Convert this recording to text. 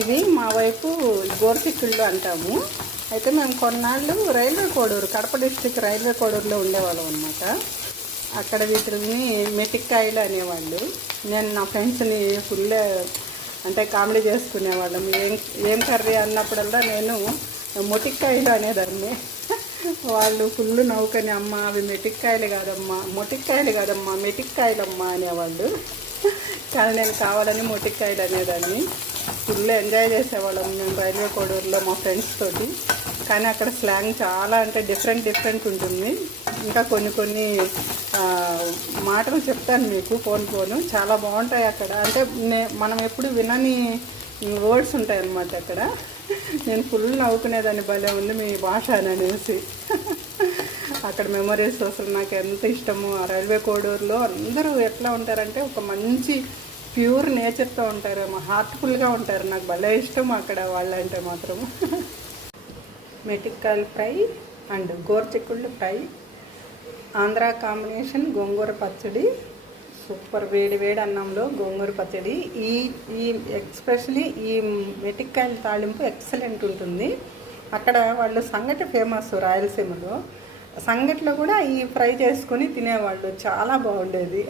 ఇవి మా వైపు గోరచిక్కుళ్ళు అంటాము. అయితే మేము కొన్నాళ్ళు railway Koduru Kadapa district railway కోడూరులో ఉండేవాళ్ళం అనమాట అక్కడ వీటిని మెటిక్కాయలు అనేవాళ్ళు. నేను నా ఫ్రెండ్స్ని ఫుల్ అంటే కామెడీ చేసుకునేవాళ్ళం. ఏం ఏం కర్రీ అన్నప్పుడల్లా నేను మొటిక్కాయలు అనేదాన్ని. వాళ్ళు ఫుల్ నవ్వుకని అమ్మ అవి మెటిక్కాయలు కాదమ్మా మొటిక్కాయలు కాదమ్మా మెటిక్కాయలమ్మా అనేవాళ్ళు. కానీ నేను కావాలని మొటిక్కాయలు అనేదాన్ని. ఫుల్ ఎంజాయ్ చేసేవాళ్ళం మేము రైల్వే కోడూరులో మా ఫ్రెండ్స్ తోటి. కానీ అక్కడ స్లాంగ్ చాలా అంటే డిఫరెంట్ డిఫరెంట్ ఉంటుంది. ఇంకా కొన్ని కొన్ని మాటలు చెప్తాను మీకు ఫోన్ ఫోను. చాలా బాగుంటాయి అక్కడ. అంటే నే మనం ఎప్పుడు వినని వర్డ్స్ ఉంటాయి అన్నమాట అక్కడ. నేను ఫుల్ నవ్వుకునేదాన్ని భలే ఉంది మీ భాష అని అనేసి. అక్కడ మెమరీస్ అసలు నాకు ఎంత ఇష్టము. ఆ రైల్వే కోడూరులో అందరూ ఎట్లా ఉంటారంటే ఒక మంచి ప్యూర్ నేచర్తో ఉంటారు. హార్ట్ఫుల్గా ఉంటారు. నాకు భలే ఇష్టం అక్కడ వాళ్ళంటే మాత్రం. మెటిక్కల్ ఫ్రై అండ్ గోర్చిక్కుళ్ళు ఫ్రై. ఆంధ్ర కాంబినేషన్ గోంగూర పచ్చడి. సూపర్ వేడి వేడి అన్నంలో గోంగూర పచ్చడి. ఈ ఈ ఎక్స్పెషలీ ఈ మెటిక్కాయల తాళింపు ఎక్సలెంట్ ఉంటుంది. అక్కడ వాళ్ళు సంగటి ఫేమస్ రాయలసీమలో. సంగట్లో కూడా ఈ ఫ్రై చేసుకొని తినేవాళ్ళు. చాలా బాగుండేది.